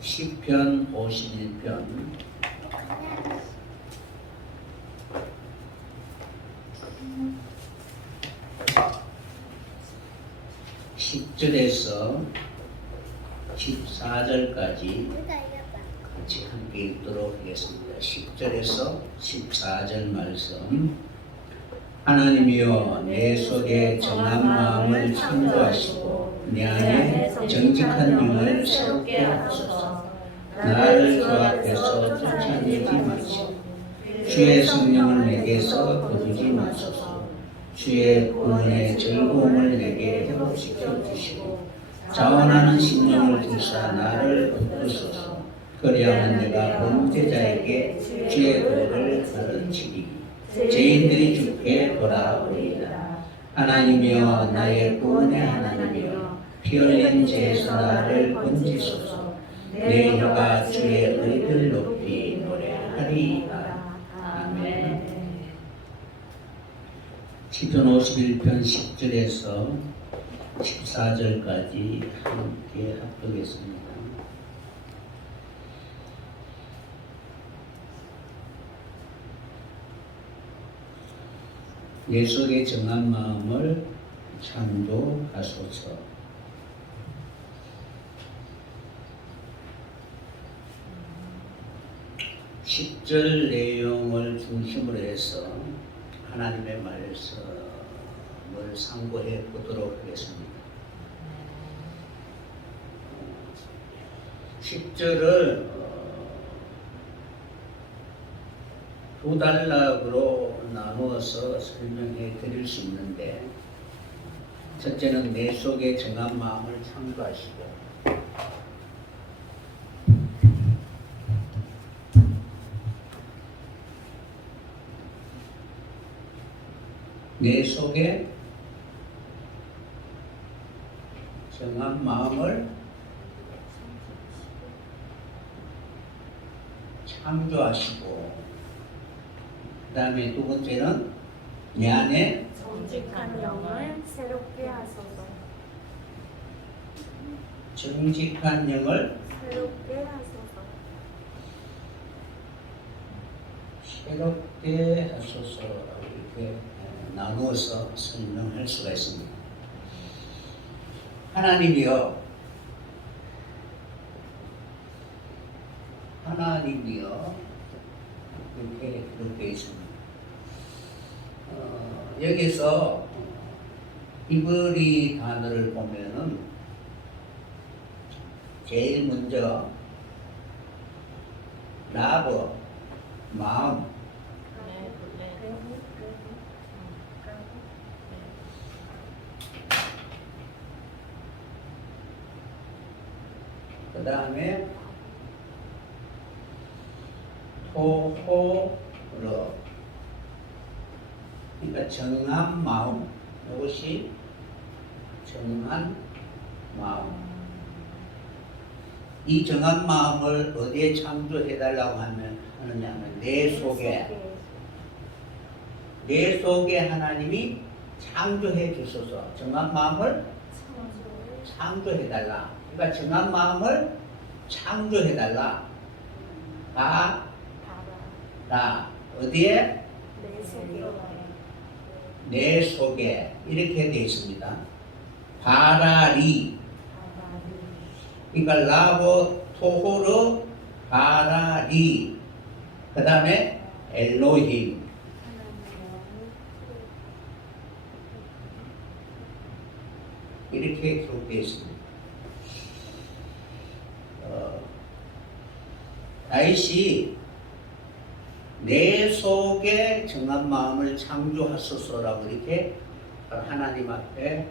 시편 51편 10절에서 14절까지 같이 함께 읽도록 하겠습니다. 10절에서 14절 말씀. 하나님이여, 내 속에 정한 마음을 창조하시고 내 안에 정직한 영을 새롭게 하소서. 나를 주 앞에서 쫓아내지 마시고 주의 성령을 내게서 거두지 마소서. 주의 구원의 즐거움을 내게 회복시켜 주시고 자원하는 심령을 주사 나를 붙드소서. 그리하면 내가 범죄자에게 주의 도를 가르치리. 죄인들이 주께 돌아오리이다. 하나님이여, 나의 구원의 하나님이여, 피 흘린 죄에서 나를 건지소서. 내 혀가 주의 의를 높이 노래하리이다. 아멘. 시편 51편 10절에서 14절까지 함께 합독했습니다. 내 속에 정한 마음을 창조하소서. 십 절 내용을 중심으로 해서 하나님의 말씀을 상고해 보도록 하겠습니다. 10절을 두 단락으로 나누어서 설명해 드릴 수 있는데, 첫째는 내 속에 정한 마음을 창조하시고, 내 속에 정한 마음을 창조하시고, 그 다음에 두 번째는 내 안에 정직한 영을 새롭게 하소서. 정직한 영을 새롭게 하소서. 새롭게 하소서라고 이렇게 나누어서 설명할 수가 있습니다. 하나님이여, 이렇게 기록되어 있습니다. 여기서 히브리 단어를 보면은 제일 먼저 라브, 마음, 그 다음에 토호러, 그러니까 정한 마음, 이것이 정한 마음. 이 정한 마음을 어디에 창조해달라고 하느냐면 내 속에 하나님이 창조해 주소서. 정한 마음을 창조해달라. 그러니까 정한 마음을 창조해달라. 어디에? 내 속에 이렇게 되어 있습니다. 바라리. 그러니까 라보 토호르 바라리. 그 다음에 엘로힘. 이렇게 기록되어 있습니다. 다윗이 내 속에 정한 마음을 창조하소서라고 이렇게 하나님 앞에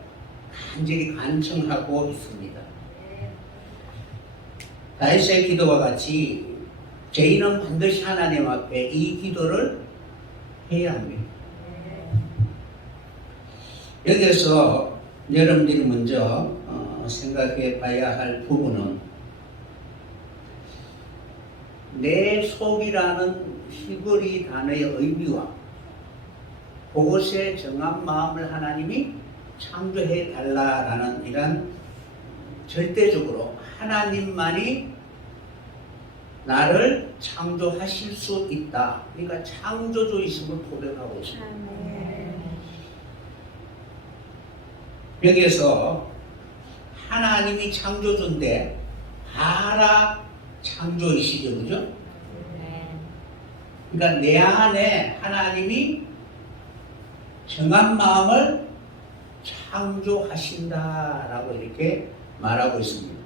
간절히 간청하고 있습니다. 다윗의 기도와 같이 저희는 반드시 하나님 앞에 이 기도를 해야 합니다. 여기서 여러분들이 먼저 생각해 봐야 할 부분은 내 속이라는 히브리 단어의 의미와 그것에 정한 마음을 하나님이 창조해 달라라는 이런 절대적으로 하나님만이 나를 창조하실 수 있다. 그러니까 창조주의심을 고백하고 있습니다. 아멘. 여기에서 하나님이 창조주인데 하라 창조이시죠, 그죠? 그러니까 내 안에 하나님이 정한 마음을 창조하신다라고 이렇게 말하고 있습니다.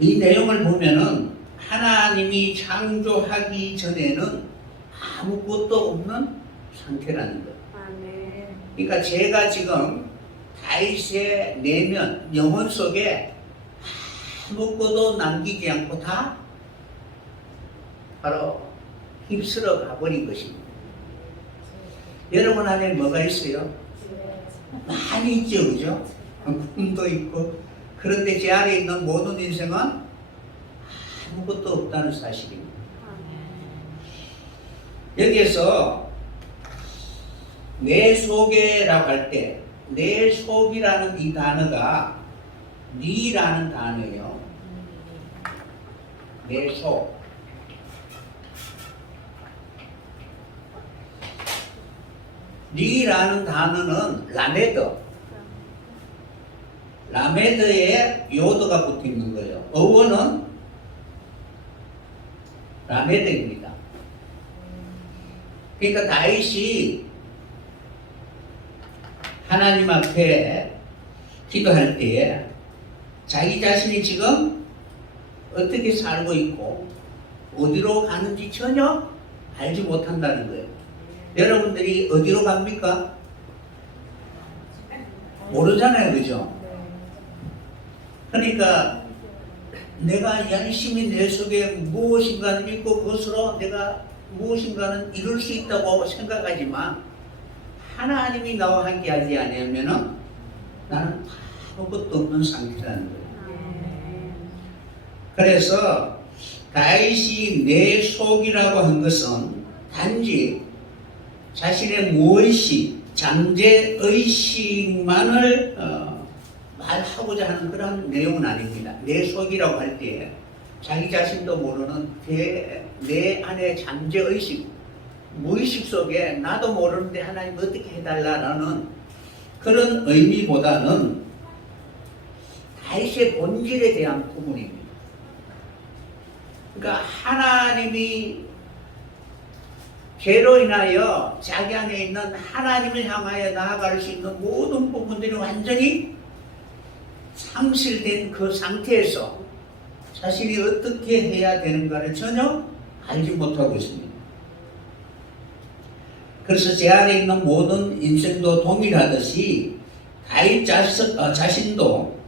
이 내용을 보면은 하나님이 창조하기 전에는 아무것도 없는 상태라는 거예요. 아멘. 그러니까 제가 지금 다윗의 내면, 영혼 속에 아무것도 남기지 않고 다 바로 휩쓸어 가버린 것입니다. 여러분 안에 뭐가 있어요? 많이 있죠, 그죠? 꿈도 있고. 그런데 제 안에 있는 모든 인생은 아무것도 없다는 사실입니다. 여기에서 내 속에라고 할 때, 내 속이라는 이 단어가 니라는 단어예요. 내 속. 니라는 단어는 라메드에 요드가 붙어 있는 거예요. 어원은 라메드입니다. 그러니까 다윗이 하나님 앞에 기도할 때에 자기 자신이 지금 어떻게 살고 있고 어디로 가는지 전혀 알지 못한다는 거예요. 여러분들이 어디로 갑니까? 모르잖아요, 그죠? 그러니까 내가 열심히 내 속에 무엇인가를 읽고 그것으로 내가 무엇인가는 이룰 수 있다고 생각하지만 하나님이 나와 함께하지 않으면은 나는 아무것도 없는 상태라는 거예요. 그래서 다윗이 내 속이라고 한 것은 단지 자신의 무의식, 잠재의식만을 말하고자 하는 그런 내용은 아닙니다. 내 속이라고 할 때 자기 자신도 모르는 내 안에 잠재의식, 무의식 속에 나도 모르는데 하나님 어떻게 해달라는 그런 의미보다는 다윗의 본질에 대한 부분입니다. 그러니까 하나님이 죄로 인하여 자기 안에 있는 하나님을 향하여 나아갈 수 있는 모든 부분들이 완전히 상실된 그 상태에서 자신이 어떻게 해야 되는가를 전혀 알지 못하고 있습니다. 그래서 제 안에 있는 모든 인생도 동일하듯이 다윗 자신도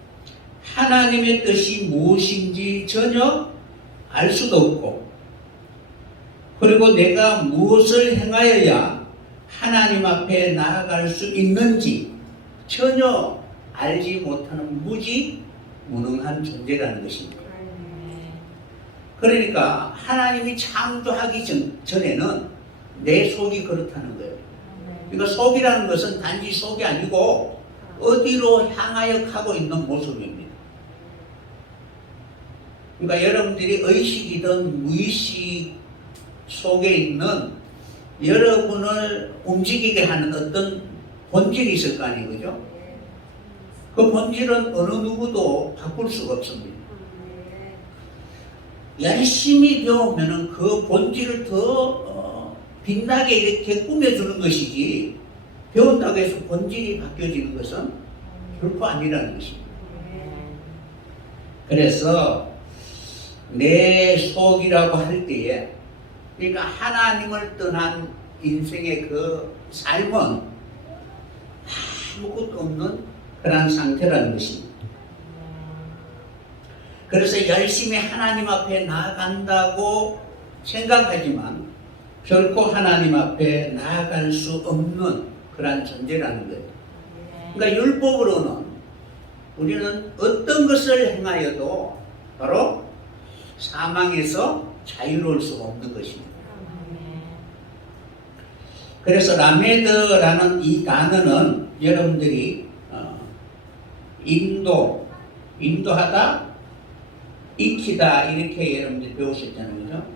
하나님의 뜻이 무엇인지 전혀 알 수도 없고, 그리고 내가 무엇을 행하여야 하나님 앞에 나아갈 수 있는지 전혀 알지 못하는 무지무능한 존재라는 것입니다. 그러니까 하나님이 창조하기 전에는 내 속이 그렇다는 거예요. 그러니까 속이라는 것은 단지 속이 아니고 어디로 향하여 가고 있는 모습입니다. 그러니까 여러분들이 의식이든 무의식 속에 있는 여러분을 움직이게 하는 어떤 본질이 있을 거 아니에요, 그죠? 그 본질은 어느 누구도 바꿀 수가 없습니다. 열심히 배우면 그 본질을 더 빛나게 이렇게 꾸며주는 것이지, 배운다고 해서 본질이 바뀌어지는 것은 결코 아니라는 것입니다. 그래서 내 속이라고 할 때에, 그러니까 하나님을 떠난 인생의 그 삶은 아무것도 없는 그런 상태라는 것입니다. 그래서 열심히 하나님 앞에 나아간다고 생각하지만 결코 하나님 앞에 나아갈 수 없는 그런 존재라는 거예요. 그러니까 율법으로는 우리는 어떤 것을 행하여도 바로 사망에서 자유로울 수가 없는 것입니다. 그래서 라메드라는 이 단어는 여러분들이 인도하다, 익히다 이렇게 여러분들 배우셨잖아요, 그죠?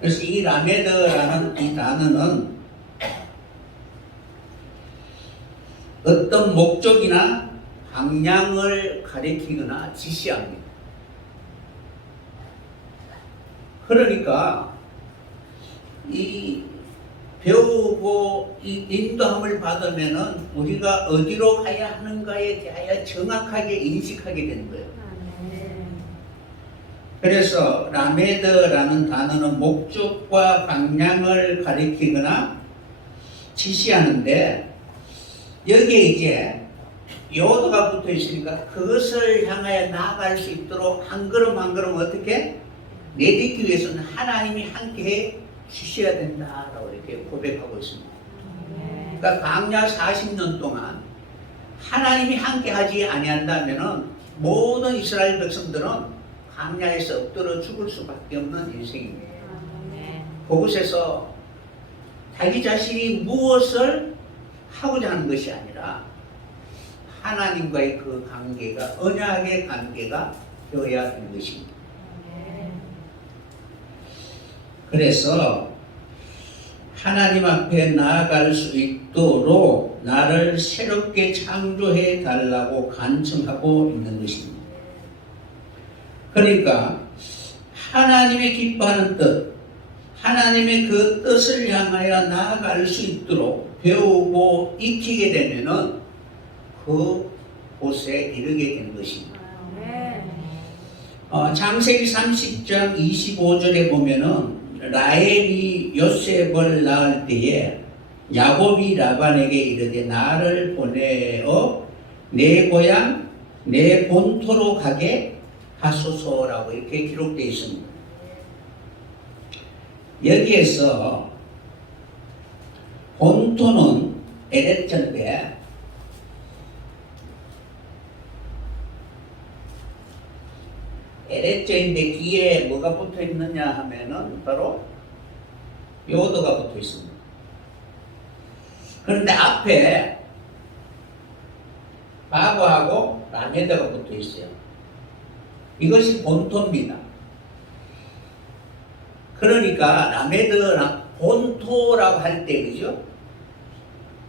그래서 이 라메드라는 이 단어는 어떤 목적이나 방향을 가리키거나 지시합니다. 그러니까 이 배우고 이 인도함을 받으면은 우리가 어디로 가야 하는가에 대하여 정확하게 인식하게 되는 거예요. 그래서 라메드라는 단어는 목적과 방향을 가리키거나 지시하는데 여기에 이제 요도가 붙어 있으니까 그것을 향하여 나아갈 수 있도록 한 걸음 한 걸음 어떻게 내딛기 위해서는 하나님이 함께 주셔야 된다라고 이렇게 고백하고 있습니다. 그러니까 광야 40년 동안 하나님이 함께 하지 아니한다면은 모든 이스라엘 백성들은 광야에서 엎드려 죽을 수밖에 없는 인생입니다. 그곳에서 자기 자신이 무엇을 하고자 하는 것이 아니라 하나님과의 그 관계가 언약의 관계가 되어야 하는 것입니다. 그래서 하나님 앞에 나아갈 수 있도록 나를 새롭게 창조해 달라고 간청하고 있는 것입니다. 그러니까 하나님의 기뻐하는 뜻, 하나님의 그 뜻을 향하여 나아갈 수 있도록 배우고 익히게 되면은 그 곳에 이르게 되는 것입니다. 창세기 30장 25절에 보면은 라헬이 요셉을 낳을 때에 야곱이 라반에게 이르되 나를 보내어 내 고향 내 본토로 가게 하소서라고 이렇게 기록되어 있습니다. 여기에서 본토는 에레트인데 에레트인데 뒤에 뭐가 붙어 있느냐 하면은 바로 요도가 붙어 있습니다. 그런데 앞에 바보하고 라메드가 붙어 있어요. 이것이 본토입니다. 그러니까 라메드랑 본토라고 할 때 그죠?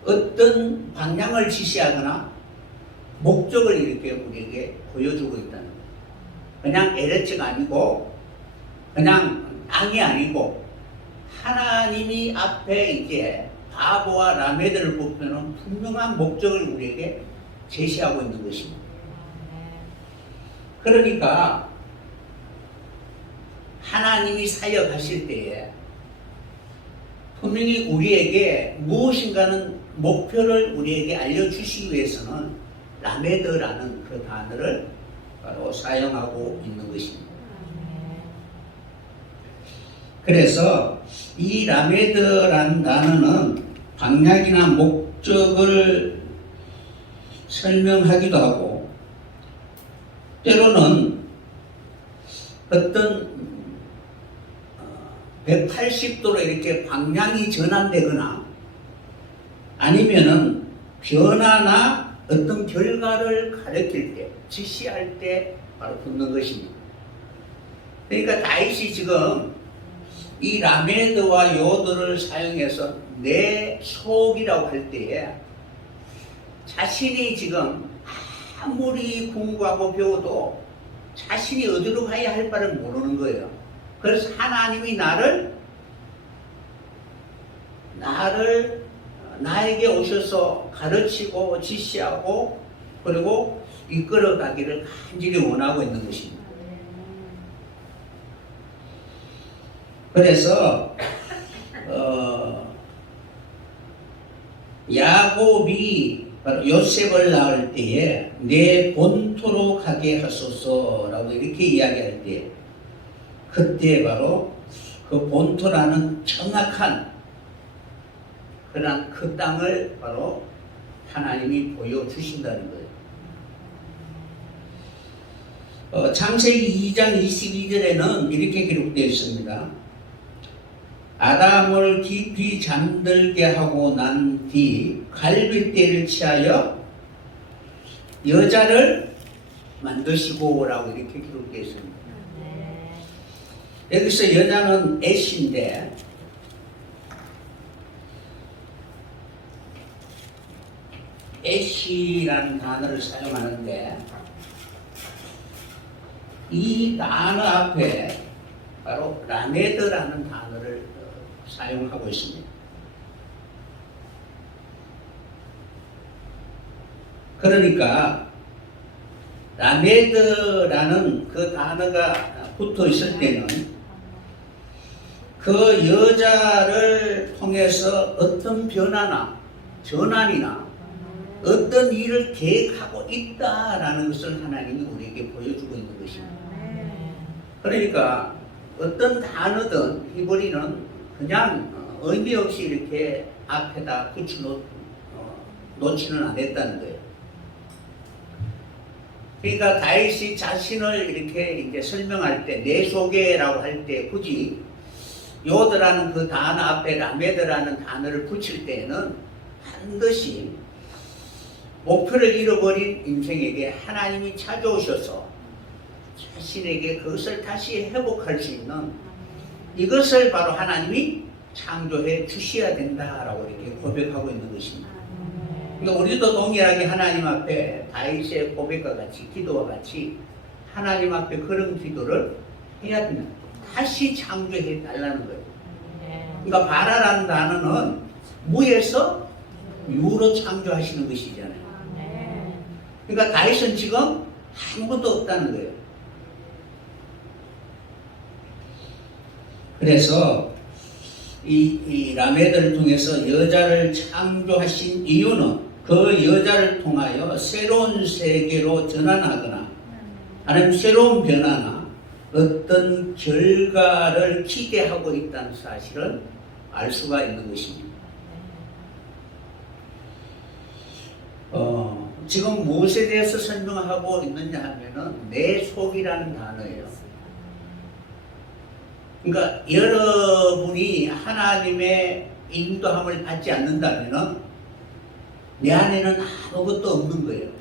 어떤 방향을 지시하거나 목적을 이렇게 우리에게 보여주고 있다는 거예요. 그냥 에레츠가 아니고 그냥 땅이 아니고 하나님이 앞에 이제 바보와 라메드를 보면 분명한 목적을 우리에게 제시하고 있는 것입니다. 그러니까 하나님이 사역하실 때에 분명히 우리에게 무엇인가는 목표를 우리에게 알려주시기 위해서는 라메드라는 그 단어를 바로 사용하고 있는 것입니다. 그래서 이 라메드라는 단어는 방향이나 목적을 설명하기도 하고 때로는 어떤 180도로 이렇게 방향이 전환되거나 아니면은 변화나 어떤 결과를 가리킬 때, 지시할 때 바로 붙는 것입니다. 그러니까 다윗이 지금 이 라메드와 요도를 사용해서 내 속이라고 할 때에 자신이 지금 아무리 공부하고 배워도 자신이 어디로 가야 할 바를 모르는 거예요. 그래서 하나님이 나에게 오셔서 가르치고 지시하고 그리고 이끌어 가기를 간절히 원하고 있는 것입니다. 그래서 야곱이 바로 요셉을 낳을 때에 내 본토로 가게 하소서라고 이렇게 이야기할 때 그때 바로 그 본토라는 정확한 그런 그 땅을 바로 하나님이 보여주신다는 거예요. 창세기 2장 22절에는 이렇게 기록되어 있습니다. 아담을 깊이 잠들게 하고 난 뒤 갈빗대를 취하여 여자를 만드시고 라고 이렇게 기록되어 있습니다. 여기서 여자는 애신데 애시라는 단어를 사용하는데 이 단어 앞에 바로 라메드라는 단어를 사용하고 있습니다. 그러니까 라메드라는 그 단어가 붙어 있을 때는 그 여자를 통해서 어떤 변화나 전환이나 어떤 일을 계획하고 있다라는 것을 하나님이 우리에게 보여주고 있는 것입니다. 그러니까 어떤 단어든 히브리는 그냥 의미 없이 이렇게 앞에다 놓지는 않았다는 거예요. 그러니까 다윗이 자신을 이렇게 이제 설명할 때, 내 소개라고 할 때 굳이 요드라는 그 단어 앞에 라메드라는 단어를 붙일 때에는 반드시 목표를 잃어버린 인생에게 하나님이 찾아오셔서 자신에게 그것을 다시 회복할 수 있는 이것을 바로 하나님이 창조해 주셔야 된다라고 이렇게 고백하고 있는 것입니다. 그러니까 우리도 동일하게 하나님 앞에 다윗의 고백과 같이 기도와 같이 하나님 앞에 그런 기도를 해야 됩니다. 다시 창조해 달라는 거예요. 그러니까 바라라는 단어는 무에서 유로 창조하시는 것이잖아요. 그러니까 다윗은 지금 아무것도 없다는 거예요. 그래서 이 라메드를 통해서 여자를 창조하신 이유는 그 여자를 통하여 새로운 세계로 전환하거나 아니면 새로운 변화나 어떤 결과를 기대하고 있다는 사실을 알 수가 있는 것입니다. 지금 무엇에 대해서 설명하고 있느냐 하면은 내 속이라는 단어예요. 그러니까 여러분이 하나님의 인도함을 받지 않는다면은 내 안에는 아무것도 없는 거예요.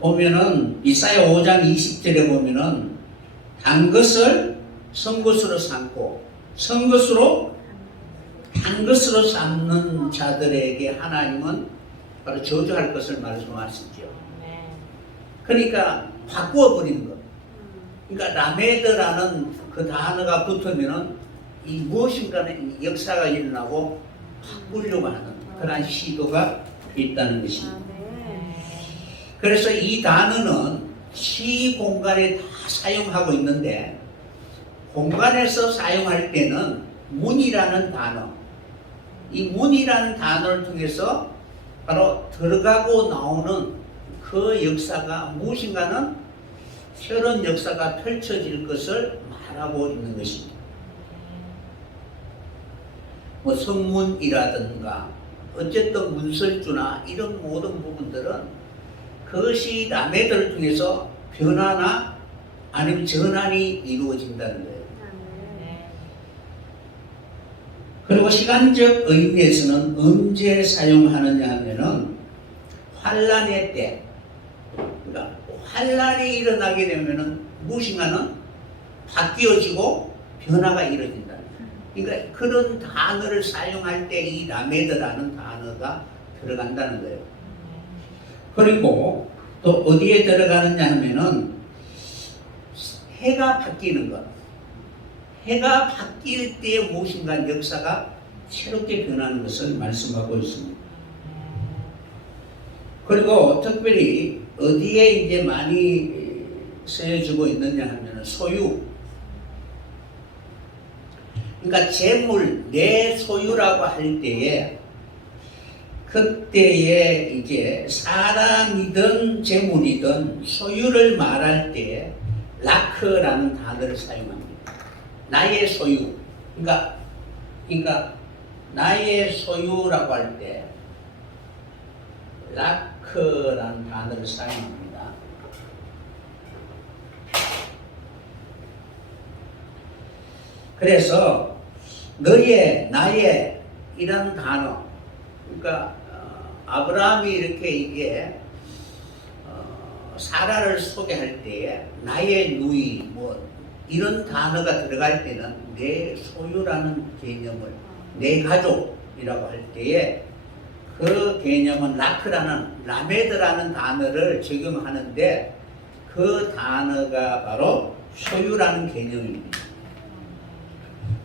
보면은 이사야 5장 20절에 보면은 단 것을 선 것으로 삼고 선 것으로 단 것으로 삼는 자들에게 하나님은 바로 저주할 것을 말씀하시죠. 그러니까 바꾸어 버리는 것. 그러니까 라메드라는 그 단어가 붙으면은 이 무엇인가는 역사가 일어나고 바꾸려고 하는 그런 시도가 있다는 것입니다. 그래서 이 단어는 시 공간에 다 사용하고 있는데 공간에서 사용할 때는 문이라는 단어, 이 문이라는 단어를 통해서 바로 들어가고 나오는 그 역사가 무엇인가는 새로운 역사가 펼쳐질 것을 말하고 있는 것입니다. 뭐 성문이라든가 어쨌든 문설주나 이런 모든 부분들은 그것이 라메드를 통해서 변화나 아니면 전환이 이루어진다는 거예요. 그리고 시간적 의미에서는 언제 사용하느냐 하면은 환란의 때, 그러니까 환란이 일어나게 되면은 무엇인가는 바뀌어지고 변화가 이루어진다. 그러니까 그런 단어를 사용할 때 이 라메드라는 단어가 들어간다는 거예요. 그리고 또 어디에 들어가느냐 하면은 해가 바뀌는 것. 해가 바뀔 때 무엇인가 역사가 새롭게 변하는 것을 말씀하고 있습니다. 그리고 특별히 어디에 이제 많이 쓰여지고 있느냐 하면 소유. 그러니까 재물, 내 소유라고 할 때에 그때에 이제 사람이든 재물이든 소유를 말할 때 라크라는 단어를 사용합니다. 나의 소유. 그러니까 나의 소유라고 할 때 라크라는 단어를 사용합니다. 그래서 너의, 나의 이런 단어, 그러니까 아브라함이 이렇게 이게 사라를 소개할 때 나의 누이 뭐 이런 단어가 들어갈 때는 내 소유라는 개념을 내 가족이라고 할 때에 그 개념은 라메드라는 단어를 적용하는데 그 단어가 바로 소유라는 개념입니다.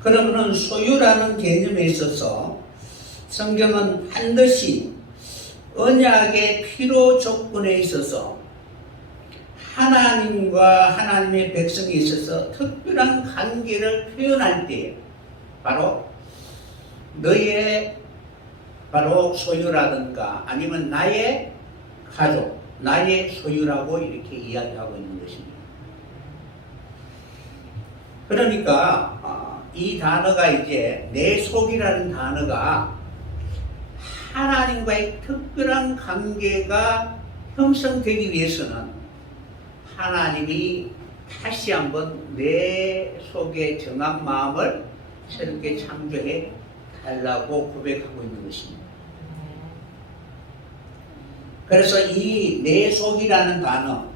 그러면은 소유라는 개념에 있어서 성경은 반드시 언약의 필요 조건에 있어서 하나님과 하나님의 백성에 있어서 특별한 관계를 표현할 때 바로 너의 바로 소유라든가 아니면 나의 가족, 나의 소유라고 이렇게 이야기하고 있는 것입니다. 그러니까 이 단어가 이제 내 속이라는 단어가 하나님과의 특별한 관계가 형성되기 위해서는 하나님이 다시 한번 내 속에 정한 마음을 새롭게 창조해 달라고 고백하고 있는 것입니다. 그래서 이 내 속이라는 단어,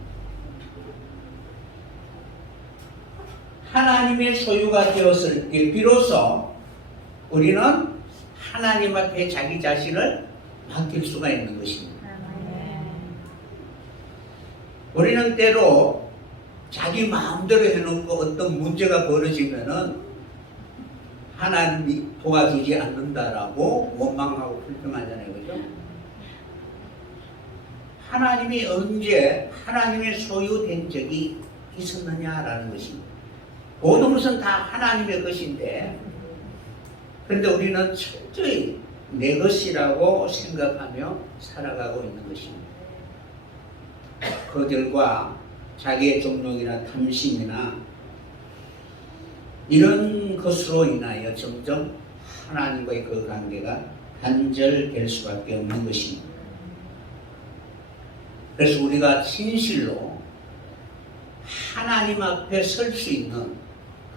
하나님의 소유가 되었을 때 비로소 우리는 하나님 앞에 자기 자신을 맡길 수가 있는 것입니다. 우리는 때로 자기 마음대로 해놓고 어떤 문제가 벌어지면은 하나님이 도와주지 않는다라고 원망하고 불평하잖아요. 그죠? 하나님이 언제 하나님의 소유된 적이 있었느냐라는 것입니다. 모든 것은 다 하나님의 것인데 그런데 우리는 철저히 내 것이라고 생각하며 살아가고 있는 것입니다. 그들과 자기의 종욕이나 탐심이나 이런 것으로 인하여 점점 하나님과의 그 관계가 단절될 수밖에 없는 것입니다. 그래서 우리가 진실로 하나님 앞에 설 수 있는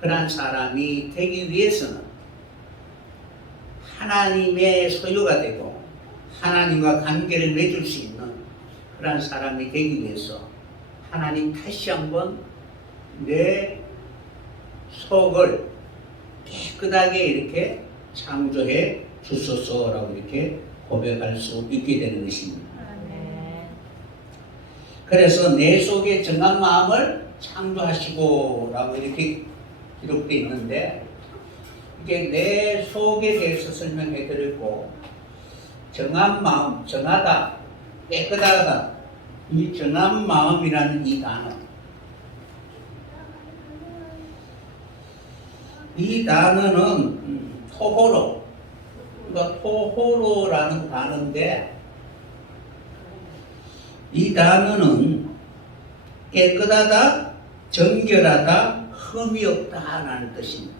그런 사람이 되기 위해서는 하나님의 소유가 되고 하나님과 관계를 맺을 수 있는 그런 사람이 되기 위해서 하나님 다시 한번 내 속을 깨끗하게 이렇게 창조해 주소서라고 이렇게 고백할 수 있게 되는 것입니다. 그래서 내 속에 정한 마음을 창조하시고라고 이렇게 기록되어 있는데 이게 내 속에 대해서 설명해 드렸고 정한 마음, 정하다, 깨끗하다 이 정한 마음이라는 이 단어 이 단어는 토호로 그러니까 토호로라는 단어인데 이 단어는 깨끗하다, 정결하다, 흠이 없다라는 뜻입니다.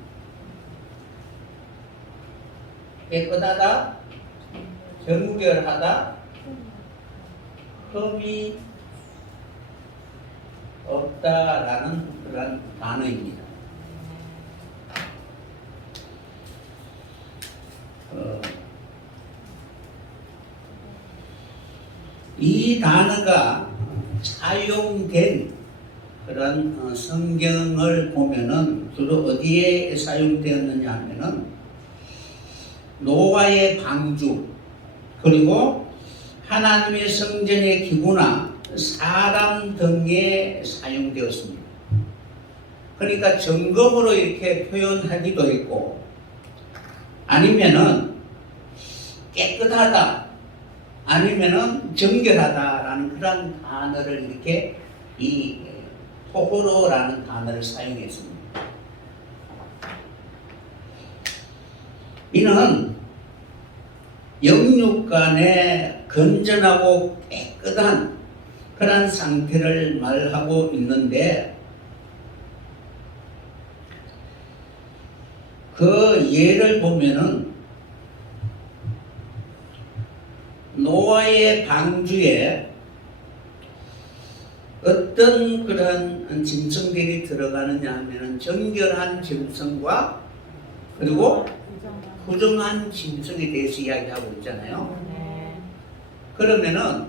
깨끗하다, 정결하다, 흠이 없다라는 그런 단어입니다. 이 단어가 사용된 그런 성경을 보면은 주로 어디에 사용되었느냐 하면은 노아의 방주 그리고 하나님의 성전의 기구나 사람 등에 사용되었습니다. 그러니까 점검으로 이렇게 표현하기도 했고 아니면은 깨끗하다 아니면은 정결하다라는 그런 단어를 이렇게 이 토호로라는 단어를 사용했습니다. 이는 영육 간의 건전하고 깨끗한 그런 상태를 말하고 있는데 그 예를 보면은 노아의 방주에 어떤 그런 짐승들이 들어가느냐 하면은 정결한 짐승과 그리고 부정한 짐승에 대해서 이야기하고 있잖아요. 그러면은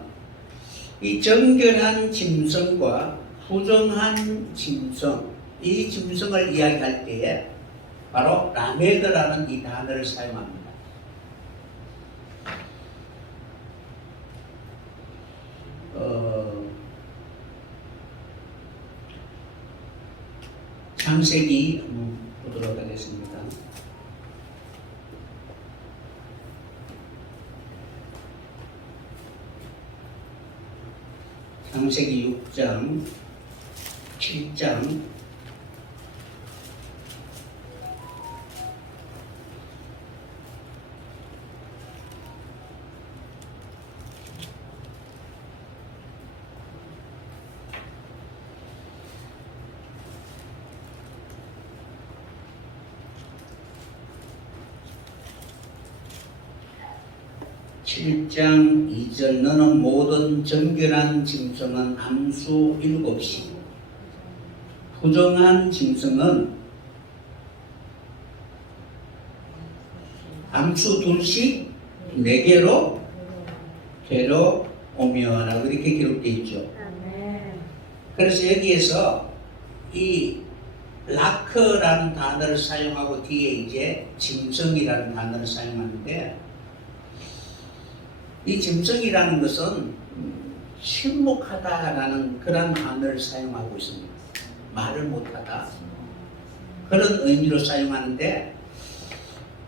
이 정결한 짐승과 부정한 짐승, 이 짐승을 이야기할 때에 바로 라메드라는 이 단어를 사용합니다. 창세기 보도록 하겠습니다. 창세기 6장, 7장, 칠장 2절 너는 모든 정결한 짐승은 암수 7씩 부정한 짐승은 암수 2씩 4개로 데려오며라고 이렇게 기록되어 있죠. 그래서 여기에서 이 라크라는 단어를 사용하고 뒤에 이제 짐승이라는 단어를 사용하는데, 이 짐승이라는 것은 침묵하다라는 그런 단어를 사용하고 있습니다. 말을 못하다 그런 의미로 사용하는데,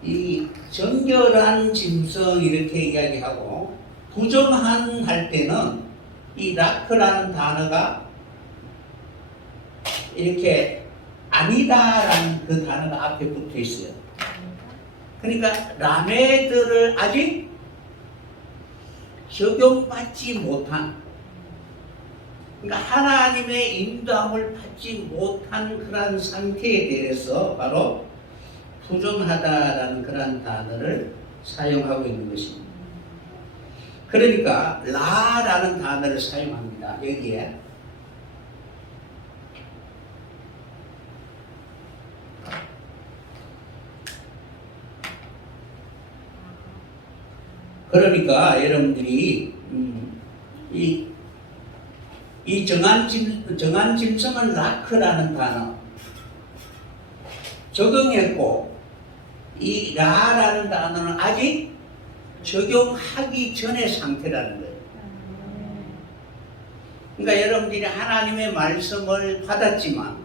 이 정결한 짐승 이렇게 이야기하고 부정한 할 때는 이 라크라는 단어가 이렇게 아니다라는 그 단어가 앞에 붙어 있어요. 그러니까 라메드를 아직 적용받지 못한, 그러니까 하나님의 인도함을 받지 못한 그런 상태에 대해서 바로 부정하다라는 그런 단어를 사용하고 있는 것입니다. 그러니까 라라는 단어를 사용합니다. 여기에 그러니까 여러분들이 이 정한 짐승은 라크라는 단어 적용했고, 이 라라는 단어는 아직 적용하기 전의 상태라는 거예요. 그러니까 여러분들이 하나님의 말씀을 받았지만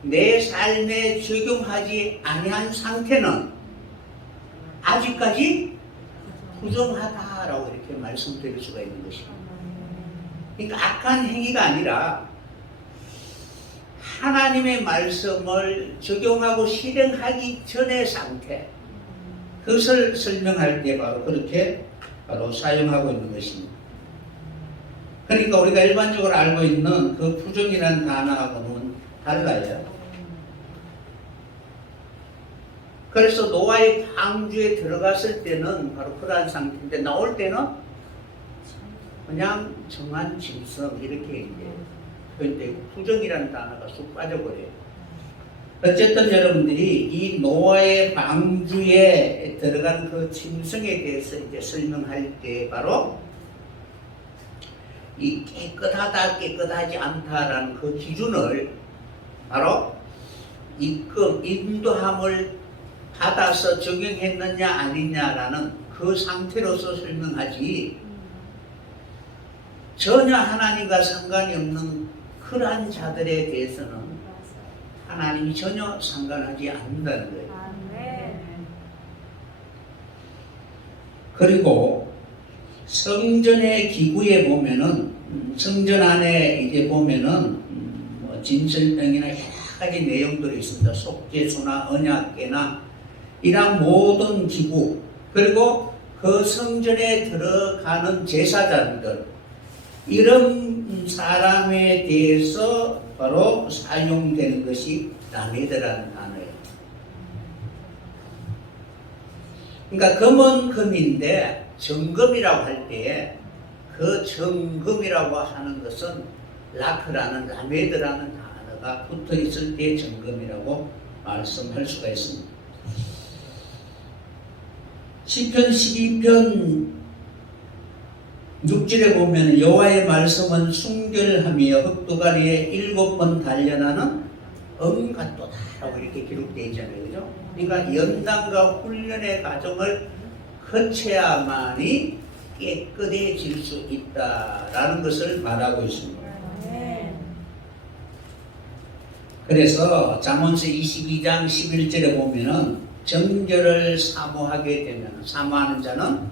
내 삶에 적용하지 아니한 상태는 아직까지 부정하다라고 이렇게 말씀드릴 수가 있는 것입니다. 그러니까 악한 행위가 아니라 하나님의 말씀을 적용하고 실행하기 전의 상태, 그것을 설명할 때 바로 그렇게 바로 사용하고 있는 것입니다. 그러니까 우리가 일반적으로 알고 있는 그 부정이라는 단어하고는 달라요. 그래서 노아의 방주에 들어갔을 때는 바로 그러한 상태인데, 나올 때는 그냥 정한 짐승 이렇게 이제 표현되고 부정이라는 단어가 쑥 빠져버려요. 어쨌든 여러분들이 이 노아의 방주에 들어간 그 짐승에 대해서 이제 설명할 때 바로 이 깨끗하다 깨끗하지 않다라는 그 기준을 바로 인도함을 받아서 적용했느냐 아니냐라는 그 상태로서 설명하지, 전혀 하나님과 상관이 없는 그러한 자들에 대해서는 하나님이 전혀 상관하지 않는다는 거예요. 그리고 성전의 기구에 보면은, 성전 안에 이제 보면은 진설병이나 여러 가지 내용들이 있습니다. 속죄소나 언약궤나 이런 모든 기구, 그리고 그 성전에 들어가는 제사장들, 이런 사람에 대해서 바로 사용되는 것이 라메드라는 단어예요. 그러니까 금은 금인데 정금이라고 할 때 그 정금이라고 하는 것은 라크라는 라메드라는 단어가 붙어 있을 때 정금이라고 말씀할 수가 있습니다. 시편 12편 6절에 보면 여호와의 말씀은 순결하며 흙두가리에 7번 단련하는 엄같도다라고 이렇게 기록되어 있잖아요. 그죠? 그러니까 연단과 훈련의 과정을 거쳐야만이 깨끗해질 수 있다라는 것을 말하고 있습니다. 그래서 잠언서 22장 11절에 보면은 정결을 사모하게 되면 사모하는 자는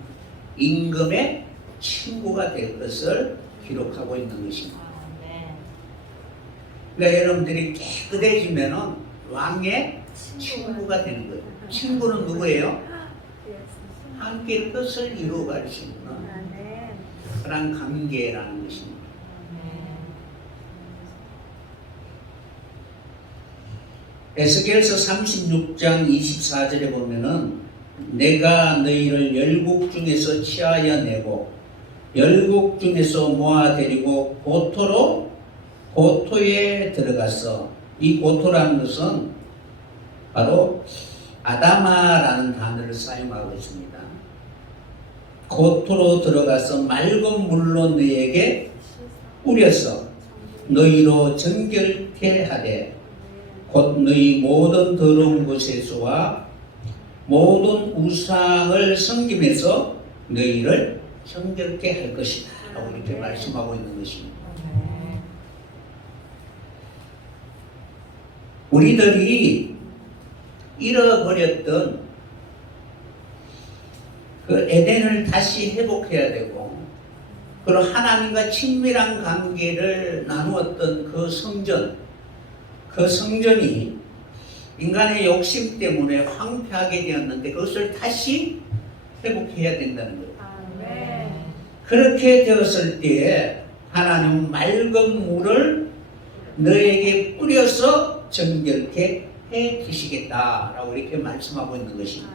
임금의 친구가 될 것을 기록하고 있는 것입니다. 그러니까 여러분들이 깨끗해지면은 왕의 친구가 되는 거예요. 친구는 누구예요? 함께 뜻을 이루어갈 수 있는 그런 관계라는 것입니다. 에스겔서 36장 24절에 보면은 내가 너희를 열국 중에서 취하여 내고 열국 중에서 모아 데리고 고토에 들어가서 이 고토라는 것은 바로 아다마라는 단어를 사용하고 있습니다. 고토로 들어가서 맑은 물로 너희에게 뿌려서 너희로 정결케 하되 곧 너희 모든 더러운 곳에서와 모든 우상을 섬김에서 너희를 정결케 할 것이다 라고 이렇게 말씀하고 있는 것입니다. 우리들이 잃어버렸던 그 에덴을 다시 회복해야 되고, 그리고 하나님과 친밀한 관계를 나누었던 그 성전이 인간의 욕심 때문에 황폐하게 되었는데 그것을 다시 회복해야 된다는 거예요. 그렇게 되었을 때에 하나님은 맑은 물을 너에게 뿌려서 정결케 해 주시겠다라고 이렇게 말씀하고 있는 것입니다.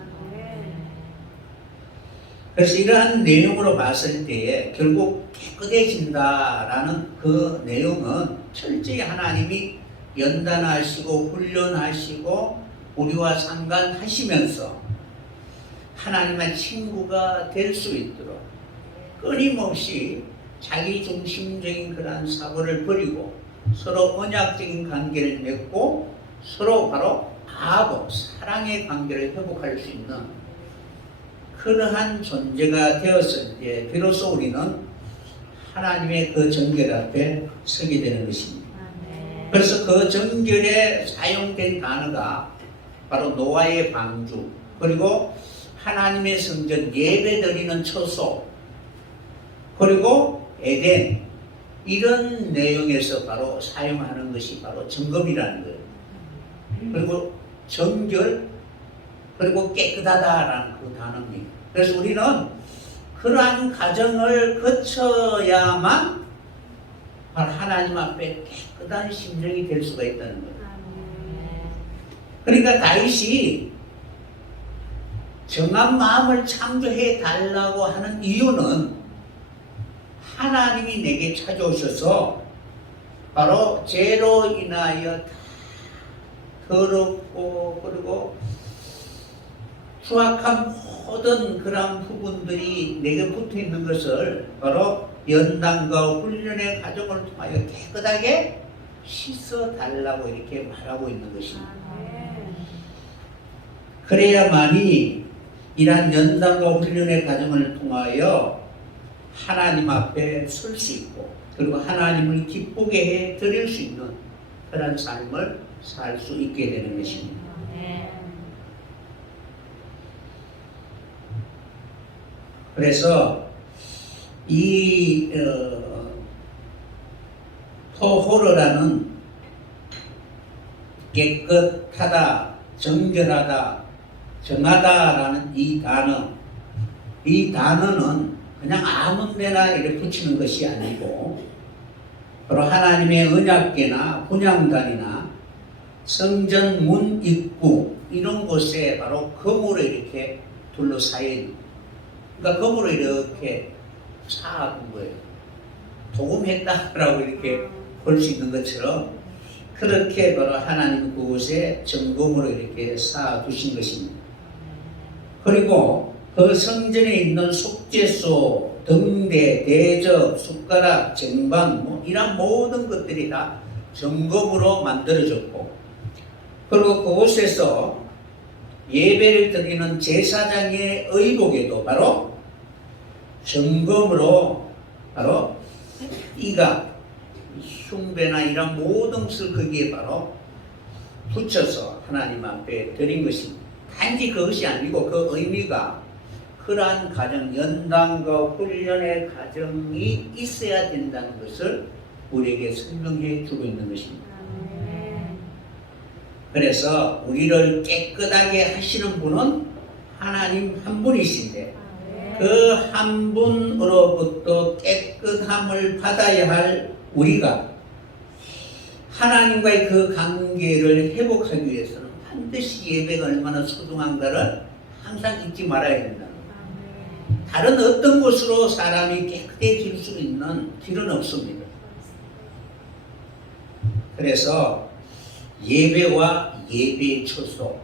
그래서 이러한 내용으로 봤을 때에 결국 깨끗해진다라는 그 내용은 철저히 하나님이 연단하시고 훈련하시고 우리와 상관하시면서 하나님의 친구가 될 수 있도록 끊임없이 자기 중심적인 그런 사고를 버리고 서로 언약적인 관계를 맺고 서로 바로 아버, 사랑의 관계를 회복할 수 있는 그러한 존재가 되었을 때 비로소 우리는 하나님의 그 정결 앞에 서게 되는 것입니다. 그래서 그 정결에 사용된 단어가 바로 노아의 방주, 그리고 하나님의 성전 예배 드리는 처소, 그리고 에덴, 이런 내용에서 바로 사용하는 것이 바로 점검이라는 거예요. 그리고 정결, 그리고 깨끗하다라는 그 단어입니다. 그래서 우리는 그러한 과정을 거쳐야만 바로 하나님 앞에 깨끗한 심령이 될 수가 있다는 거예요. 그러니까 다윗이 정한 마음을 창조해 달라고 하는 이유는 하나님이 내게 찾아오셔서 바로 죄로 인하여 더럽고 그리고 수악한 모든 그런 부분들이 내게 붙어 있는 것을 바로 연단과 훈련의 과정을 통하여 깨끗하게 씻어 달라고 이렇게 말하고 있는 것입니다. 그래야만이 이러한 연단과 훈련의 과정을 통하여 하나님 앞에 설 수 있고 그리고 하나님을 기쁘게 해 드릴 수 있는 그런 삶을 살 수 있게 되는 것입니다. 그래서 이 토호르라는 깨끗하다, 정결하다, 정하다라는 이 단어는 그냥 아무 데나 이렇게 붙이는 것이 아니고 바로 하나님의 언약궤나 분향단이나 성전 문 입구 이런 곳에 바로 검으로 이렇게 둘러싸인, 그러니까 검으로 이렇게 쌓아둔 거예요. 도금했다라고 이렇게 볼 수 있는 것처럼 그렇게 바로 하나님 그곳에 점검으로 이렇게 쌓아두신 것입니다. 그리고 그 성전에 있는 속죄소 등대, 대접, 숟가락, 쟁반 뭐 이런 모든 것들이 다 정금으로 만들어졌고, 그리고 그곳에서 예배를 드리는 제사장의 의복에도 바로 정금으로 바로 이가 흉배나 이런 모든 것을 거기에 바로 붙여서 하나님 앞에 드린 것입니다. 단지 그것이 아니고 그 의미가 그러한 가정, 연단과 훈련의 과정이 있어야 된다는 것을 우리에게 설명해 주고 있는 것입니다. 그래서 우리를 깨끗하게 하시는 분은 하나님 한 분이신데, 그 한 분으로부터 깨끗함을 받아야 할 우리가 하나님과의 그 관계를 회복하기 위해서는 반드시 예배가 얼마나 소중한가를 항상 잊지 말아야 된다. 다른 어떤 곳으로 사람이 깨끗해질 수 있는 길은 없습니다. 그래서 예배와 예배의 처소,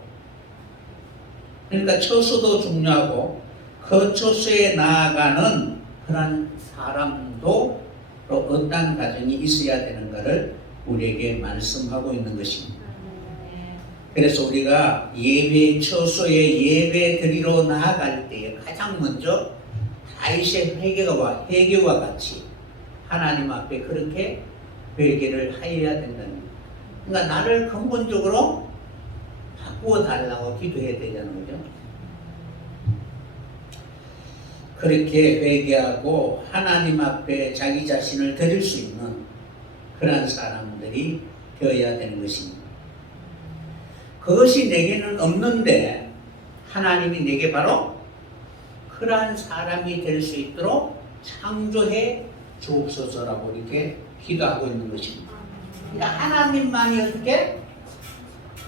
그러니까 처소도 중요하고 그 처소에 나아가는 그런 사람도 또 어떤 과정이 있어야 되는가를 우리에게 말씀하고 있는 것입니다. 그래서 우리가 예배 처소에 예배 드리러 나아갈 때에 가장 먼저 다윗의 회개와 같이 하나님 앞에 그렇게 회개를 하여야 된다는 거예요. 그러니까 나를 근본적으로 바꾸어 달라고 기도해야 되잖아요. 그죠? 그렇게 회개하고 하나님 앞에 자기 자신을 드릴 수 있는 그런 사람들이 되어야 되는 것입니다. 그것이 내게는 없는데 하나님이 내게 바로 그러한 사람이 될 수 있도록 창조해 주옵소서라고 이렇게 기도하고 있는 것입니다. 그러니까 하나님만이 어떻게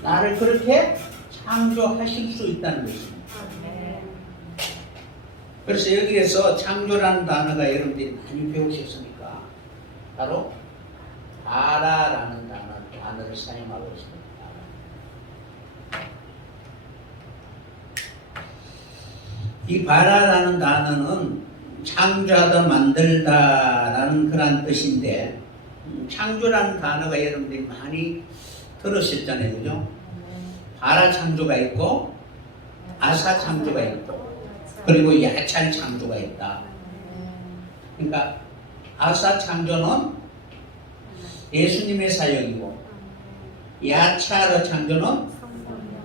나를 그렇게 창조하실 수 있다는 것입니다. 그래서 여기에서 창조라는 단어가 여러분들이 많이 배우셨으니까 바로 바라라는 단어를 사용하고 있습니다. 이 바라라는 단어는 창조하다 만들다라는 그런 뜻인데, 창조라는 단어가 여러분들이 많이 들으셨잖아요. 그죠? 바라 창조가 있고 아사 창조가 있고 그리고 야찰 창조가 있다. 그러니까 아사 창조는 예수님의 사역이고 야찰 창조는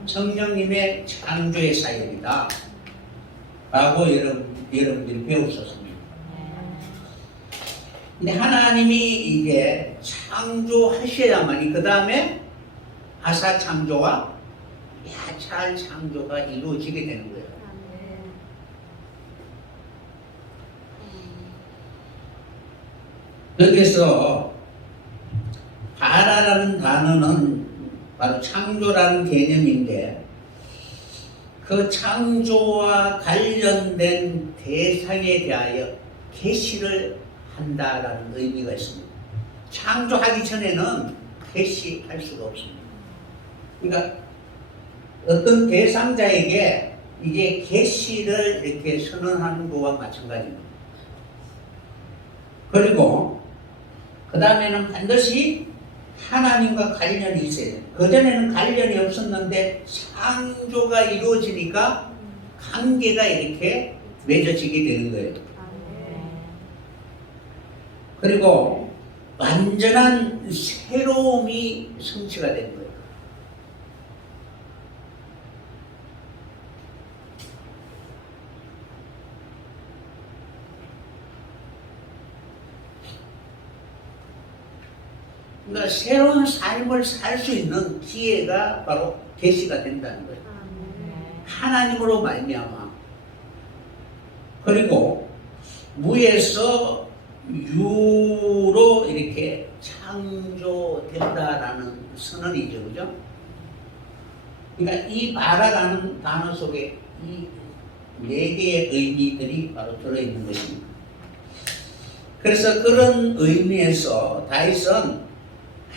성령님의 창조의 사역이다 라고 여러분들이 배우셨습니다. 근데 하나님이 이게 창조하셔야만이 그 다음에 아사 창조와 야찰 창조가 이루어지게 되는 거예요. 여기서 바라라는 단어는 바로 창조라는 개념인데, 그 창조와 관련된 대상에 대하여 계시를 한다라는 의미가 있습니다. 창조하기 전에는 계시할 수가 없습니다. 그러니까 어떤 대상자에게 이제 계시를 이렇게 선언하는 것과 마찬가지입니다. 그리고 그 다음에는 반드시 하나님과 관련이 있어야 돼요. 그전에는 관련이 없었는데 창조가 이루어지니까 관계가 이렇게 맺어지게 되는 거예요. 그리고 완전한 새로움이 성취가 되는 거예요. 그러니까 새로운 삶을 살 수 있는 기회가 바로 계시가 된다는 거예요. 하나님으로 말미암아. 그리고 무에서 유로 이렇게 창조된다라는 선언이죠, 그죠? 그러니까 이 바라라는 단어 속에 이 네 개의 의미들이 바로 들어있는 것입니다. 그래서 그런 의미에서 다윗은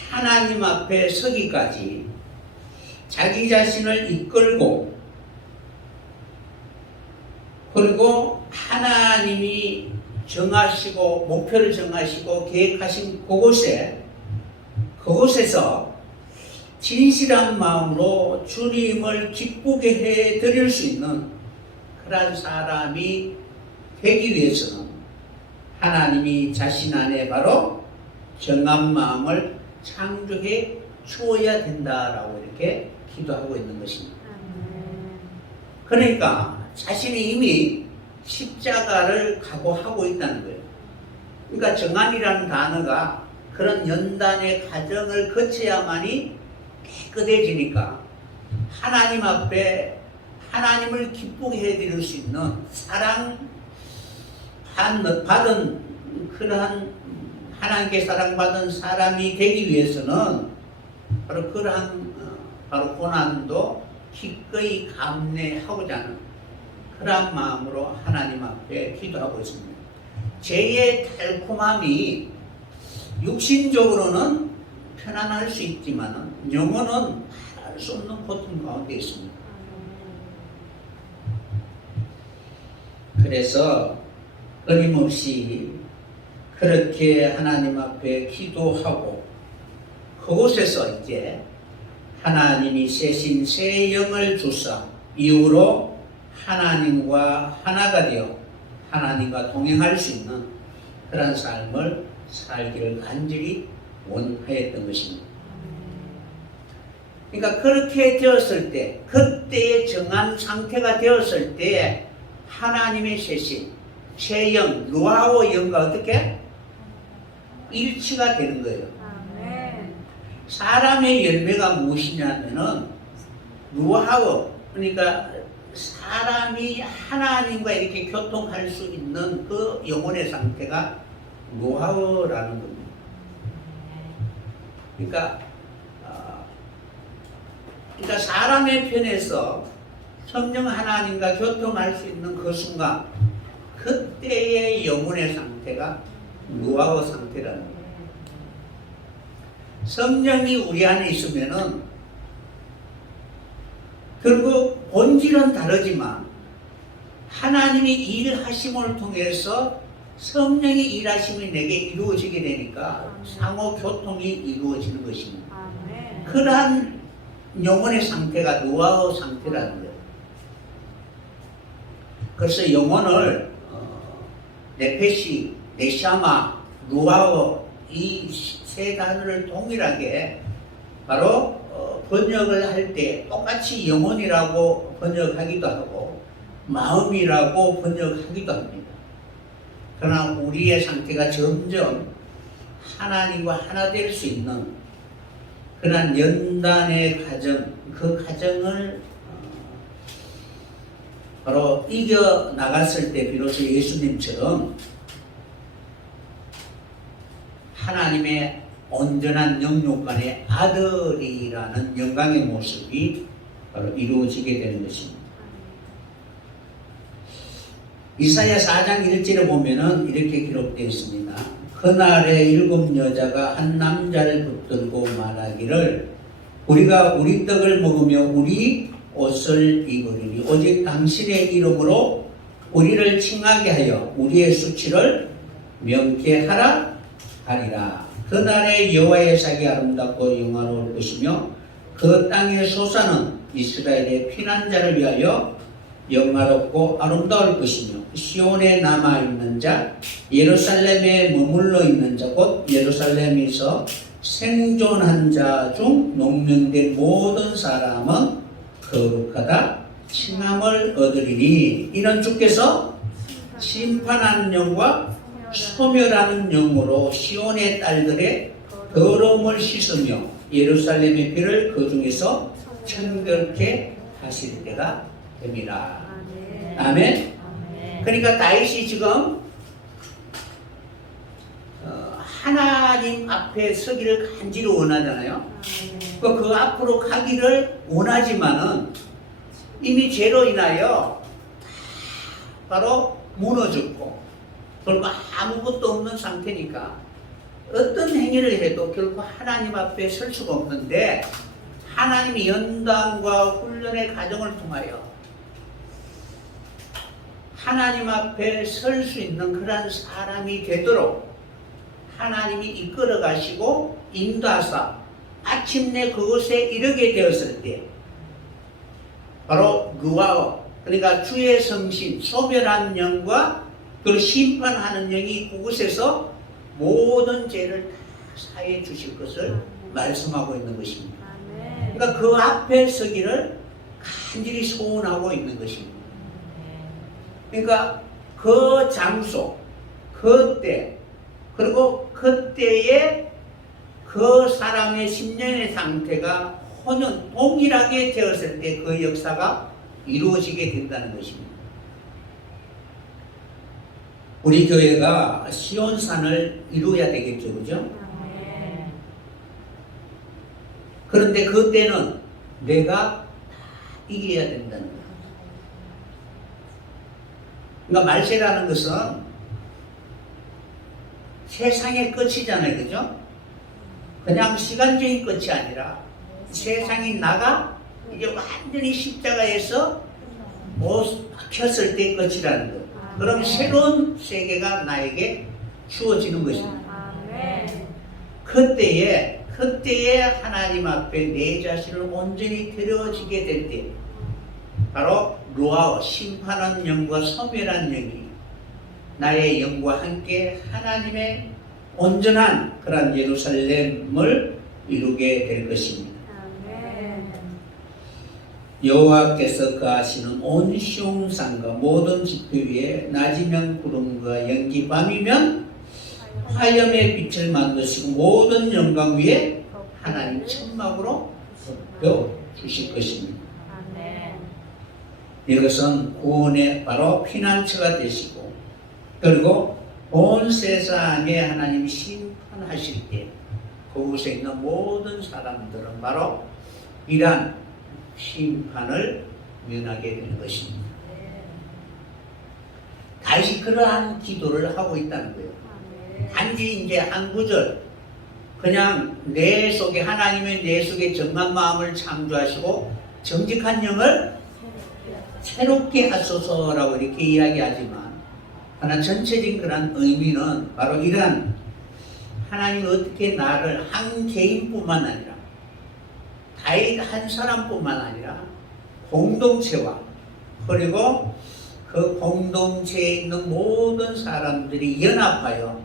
하나님 앞에 서기까지 자기 자신을 이끌고, 그리고 하나님이 정하시고 목표를 정하시고 계획하신 그곳에서 진실한 마음으로 주님을 기쁘게 해 드릴 수 있는 그런 사람이 되기 위해서는 하나님이 자신 안에 바로 정한 마음을 창조해 주어야 된다라고 이렇게 기도하고 있는 것입니다. 그러니까 자신이 이미 십자가를 각오하고 있다는 거예요. 그러니까 정한이라는 단어가 그런 연단의 과정을 거쳐야만이 깨끗해지니까 하나님 앞에 하나님을 기쁘게 해드릴 수 있는 받은 그러한 하나님께 사랑받은 사람이 되기 위해서는 바로 그러한 바로 고난도 기꺼이 감내하고자 하는 그러한 마음으로 하나님 앞에 기도하고 있습니다. 죄의 달콤함이 육신적으로는 편안할 수 있지만 영혼은 할 수 없는 고통 가운데 있습니다. 그래서 끊임없이 그렇게 하나님 앞에 기도하고 그곳에서 이제 하나님이 세신 새 영을 주사 이후로 하나님과 하나가 되어 하나님과 동행할 수 있는 그런 삶을 살기를 간절히 원하였던 것입니다. 그러니까 그렇게 되었을 때, 그때의 정한 상태가 되었을 때 하나님의 세신 새 영, 루아오 영과 어떻게 일치가 되는 거예요. 사람의 열매가 무엇이냐면은 루아오, 그러니까 사람이 하나님과 이렇게 교통할 수 있는 그 영혼의 상태가 루아오라는 겁니다. 그러니까 사람의 편에서 성령 하나님과 교통할 수 있는 그 순간, 그때의 영혼의 상태가 루아오 상태라는 거예요. 성령이 우리 안에 있으면은 결국 본질은 다르지만 하나님이 일하심을 통해서 성령이 일하심이 내게 이루어지게 되니까 상호 교통이 이루어지는 것입니다. 그러한 영혼의 상태가 루아오 상태라는 거예요. 그래서 영혼을 네페시, 네샤마, 루아오 이 세 단어를 동일하게 바로 번역을 할 때 똑같이 영혼이라고 번역하기도 하고 마음이라고 번역하기도 합니다. 그러나 우리의 상태가 점점 하나님과 하나 될 수 있는 그런 연단의 과정, 그 과정을 바로 이겨 나갔을 때 비로소 예수님처럼 하나님의 온전한 영육간의 아들이라는 영광의 모습이 바로 이루어지게 되는 것입니다. 이사야 4장 1절에 보면은 이렇게 기록되어 있습니다. 그날에 7 여자가 한 남자를 붙들고 말하기를 우리가 우리 떡을 먹으며 우리 옷을 입으리니 오직 당신의 이름으로 우리를 칭하게 하여 우리의 수치를 명쾌하라 하리라. 그날에 여호와의 sak이 아름답고 영화로울 것이며 그 땅의 소사는 이스라엘의 피난자를 위하여 영화롭고 아름다울 것이며 시온에 남아있는 자 예루살렘에 머물러 있는 자 곧 예루살렘에서 생존한 자 중 농명된 모든 사람은 거룩하다 칭함을 얻으리니 이는 주께서 심판하는 영과 소멸하는 영으로 시온의 딸들의 더러움을 씻으며 예루살렘의 피를 그 중에서 청결케 하실 때가 됩니다. 아멘. 그러니까 다윗이 지금 하나님 앞에 서기를 간절히 원하잖아요. 그 앞으로 가기를 원하지만은 이미 죄로 인하여 바로 무너졌고 결국 아무것도 없는 상태니까 어떤 행위를 해도 결국 하나님 앞에 설 수가 없는데 하나님의 연단과 훈련의 과정을 통하여 하나님 앞에 설 수 있는 그런 사람이 되도록 하나님이 이끌어 가시고 인도하사 마침내 그곳에 이르게 되었을 때 바로 루아어, 그러니까 주의 성신, 소멸한 영과 그 심판하는 영이 그곳에서 모든 죄를 다 사해 주실 것을 말씀하고 있는 것입니다. 그러니까 그 앞에 서기를 간절히 소원하고 있는 것입니다. 그러니까 그 장소, 그때, 그리고 그때의 그 사람의 심령의 상태가 혼연 동일하게 되었을 때 그 역사가 이루어지게 된다는 것입니다. 우리 교회가 시온산을 이루어야 되겠죠, 그죠? 그런데 그때는 내가 이겨야 된다는 거예요. 그러니까 말세라는 것은 세상의 끝이잖아요, 그죠? 그냥 시간적인 끝이 아니라 세상이 나가 이제 완전히 십자가에서 못 박혔을 때 끝이라는 거예요. 그럼 새로운 세계가 나에게 주어지는 것입니다. 그때에 하나님 앞에 내 자신을 온전히 드려지게 될 때 바로 루아어, 심판한 영과 소멸한 영이 나의 영과 함께 하나님의 온전한 그런 예루살렘을 이루게 될 것입니다. 여호와께서 거하시는 온 시온산과 모든 지표 위에 낮이면 구름과 연기 밤이면 화염의 빛을 만드시고 모든 영광 위에 하나님 천막으로 덮여 주실 것입니다. 이것은 구원의 바로 피난처가 되시고 그리고 온 세상에 하나님이 심판하실 때 그곳에 있는 모든 사람들은 바로 이러한 심판을 면하게 되는 것입니다. 다시 그러한 기도를 하고 있다는 거예요. 단지 이제 한 구절 그냥 내 속에 하나님의 내 속에 정한 마음을 창조하시고 정직한 영을 새롭게 하소서라고 이렇게 이야기하지만 하나 전체적인 그런 의미는 바로 이러한 하나님이 어떻게 나를 한 개인뿐만 아니라 다윗 한 사람뿐만 아니라 공동체와 그리고 그 공동체에 있는 모든 사람들이 연합하여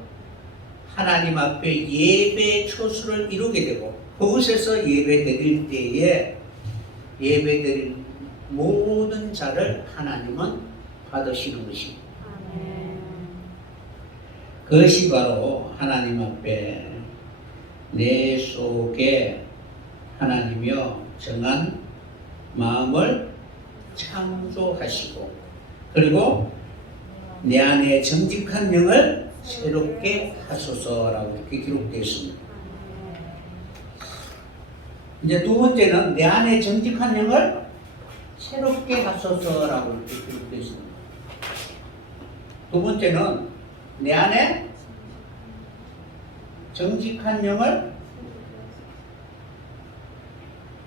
하나님 앞에 예배 초수를 이루게 되고 그곳에서 예배 드릴 때에 예배 드릴 모든 자를 하나님은 받으시는 것입니다. 그것이 바로 하나님 앞에 내 속에 하나님이여 정한 마음을 창조하시고 그리고 내 안에 정직한 영을 새롭게 하소서라고 이렇게 기록되어 있습니다. 이제 두 번째는 내 안에 정직한 영을 새롭게 하소서라고 이렇게 기록되어 있습니다. 두 번째는 내 안에 정직한 영을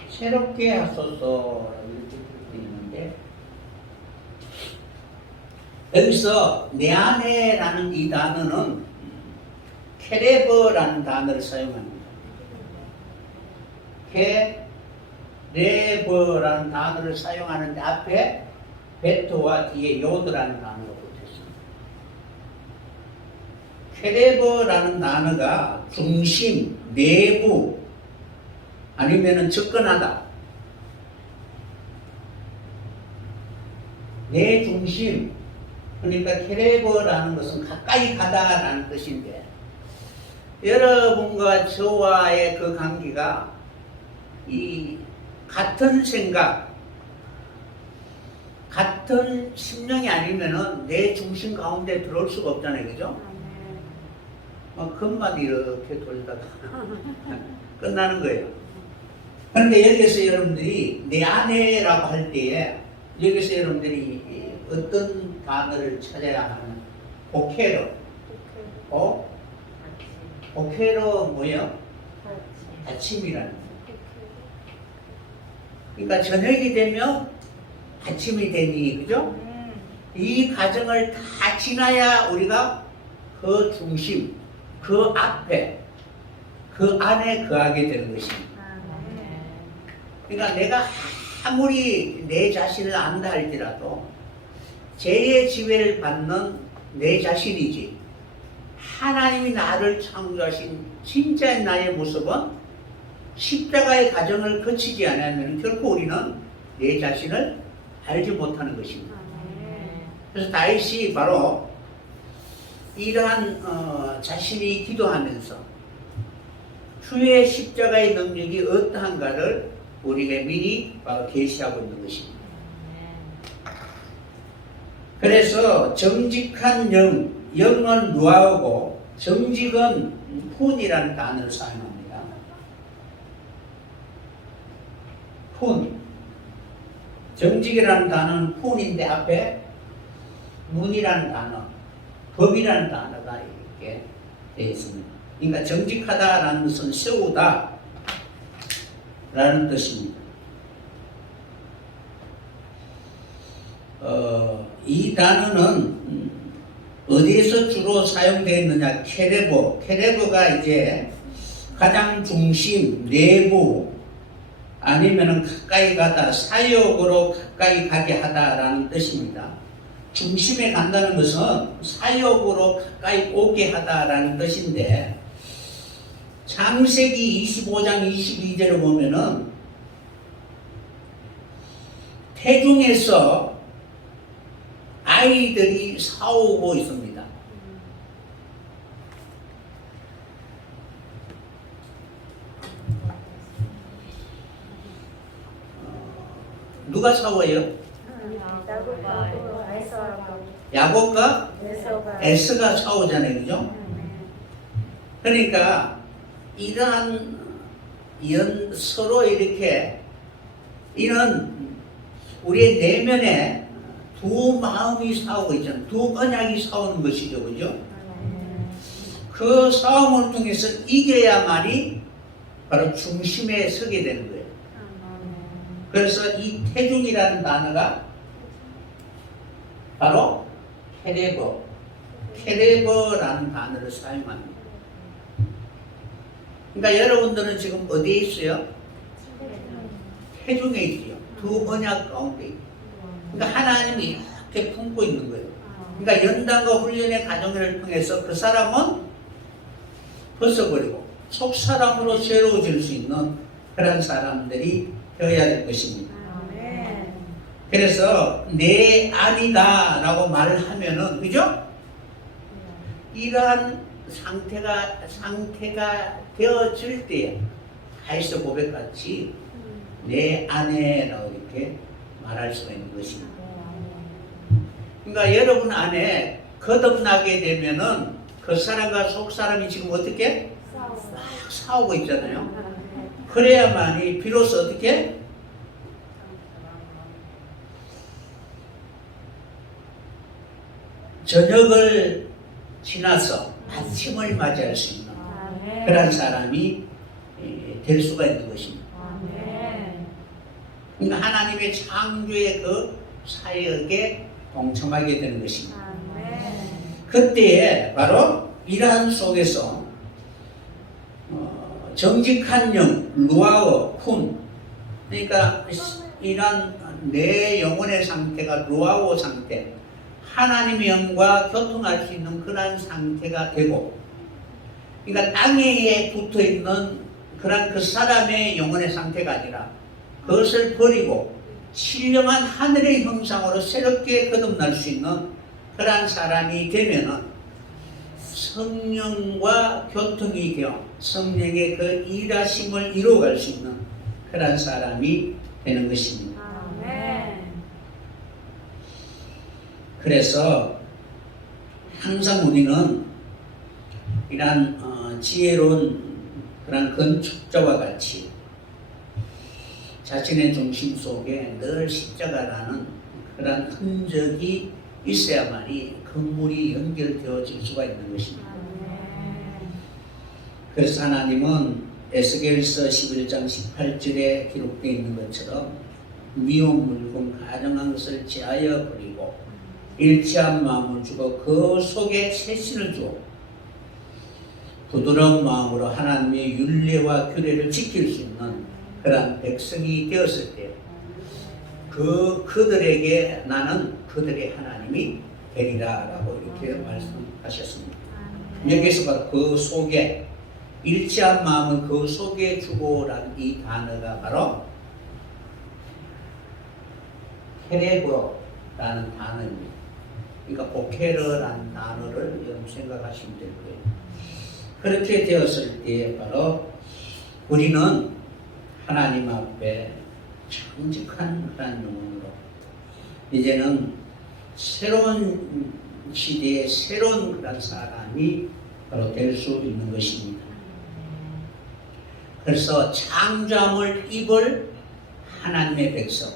새롭게 하소서라고 이렇게 기록되어 있는데 여기서 내 안에라는 이 단어는 케레버라는 단어를 사용합니다. 케레버라는 단어를 사용하는데 앞에 베토와 뒤에 요드라는 단어가 붙어있습니다. 케레버라는 단어가 중심, 내부 아니면은 접근하다, 내 중심, 그러니까 케레버라는 것은 가까이 가다라는 뜻인데 여러분과 저와의 그 관계가 이 같은 생각, 같은 심령이 아니면은 내 중심 가운데 들어올 수가 없잖아요, 그죠? 금만 이렇게 돌다가 끝나는 거예요. 그런데 여기서 여러분들이 내 안에라고 할 때에 여기서 여러분들이 어떤 단어를 찾아야 하는 오케로, 오케로 뭐예요? 아침이라는 거예요. 그러니까 저녁이 되면 아침이 되니, 그죠? 이 과정을 다 지나야 우리가 그 중심, 그 앞에, 그 안에 거하게 되는 것입니다. 그러니까 내가 아무리 내 자신을 안다 할지라도 죄의 지배를 받는 내 자신이지 하나님이 나를 창조하신 진짜 나의 모습은 십자가의 과정을 거치지 않으면 결코 우리는 내 자신을 알지 못하는 것입니다. 그래서 다윗이 바로 이러한 자신이 기도하면서 주의 십자가의 능력이 어떠한가를 우리에게 미리 바로 계시하고 있는 것입니다. 그래서 정직한 영은 루아오고 정직은 푼이라는 단어를 사용합니다. 푼. 정직이라는 단어는 푼인데 앞에 문이라는 단어, 법이라는 단어가 이렇게 되어 있습니다. 그러니까 정직하다라는 것은 세우다 라는 뜻입니다. 이 단어는 어디에서 주로 사용되어 있느냐? 케레버가 이제 가장 중심, 내부, 아니면 가까이 가다, 사역으로 가까이 가게 하다라는 뜻입니다. 중심에 간다는 것은 사역으로 가까이 오게 하다라는 뜻인데, 창세기 25장 22절을 보면은 태중에서 아이들이 싸우고 있습니다. 누가 싸워요? 야곱과 에서가 싸우잖아요, 그죠? 그러니까 이러한 서로 이렇게 이런 우리의 내면에 두 마음이 싸우고 있잖아요. 두 언약이 싸우는 것이죠, 그죠? 그 싸움을 통해서 이겨야만이 바로 중심에 서게 되는 거예요. 그래서 이 태중이라는 단어가 바로 케레버라는 단어를 사용합니다. 그러니까 여러분들은 지금 어디에 있어요? 태중에 있죠. 두 언약 가운데 있죠. 그러니까 하나님이 이렇게 품고 있는 거예요. 그러니까 연단과 훈련의 과정을 통해서 그 사람은 벗어버리고 속 사람으로 새로워질 수 있는 그런 사람들이 되어야 될 것입니다. 그래서 내 아니다 라고 말을 하면은, 그죠? 이러한 상태가 되어질 때 다윗의 고백같이 내 아내라고 이렇게 말할 수가 있는 것입니다. 그러니까 여러분 안에 거듭나게 되면은 그 사람과 속 사람이 지금 어떻게 막 싸우고 있잖아요. 그래야만이 비로소 어떻게 저녁을 지나서 아침을 맞이할 수 있는 그런 사람이 될 수가 있는 것입니다. 그러니까 하나님의 창조의 그 사역에 동참하게 되는 것입니다. 그때에 바로 이러한 속에서 정직한 영, 루아오, 푼, 그러니까 이런 내 영혼의 상태가 루아오 상태, 하나님의 영과 교통할 수 있는 그런 상태가 되고, 그러니까 땅에 붙어 있는 그런 그 사람의 영혼의 상태가 아니라 그것을 버리고 신령한 하늘의 형상으로 새롭게 거듭날 수 있는 그러한 사람이 되면은 성령과 교통이 되어 성령의 그 일하심을 이루어갈 수 있는 그러한 사람이 되는 것입니다. 그래서 항상 우리는 이러한 지혜로운 그런 건축자와 같이 자신의 중심 속에 늘 십자가라는 그런 흔적이 있어야만이 건물이 연결되어질 수가 있는 것입니다. 그래서 하나님은 에스겔서 11장 18절에 기록되어 있는 것처럼 미운 물건 가정한 것을 제하여 버리고 일치한 마음을 주고 그 속에 새신을 주고 부드러운 마음으로 하나님의 율례와 규례를 지킬 수 있는 그런 백성이 되었을 때 그들에게 나는 그들의 하나님이 되리라라고 이렇게 말씀하셨습니다. 여기서 바로 그 속에 일치한 마음은 그 속에 주고라는 이 단어가 바로 케레브라는 단어입니다. 그러니까 보케르라는 단어를 여러분 생각하시면 될 거예요. 그렇게 되었을 때 바로 우리는 하나님 앞에 정직한 그런 영혼으로 이제는 새로운 시대의 새로운 그런 사람이 바로 될 수 있는 것입니다. 그래서 창조함을 입을 하나님의 백성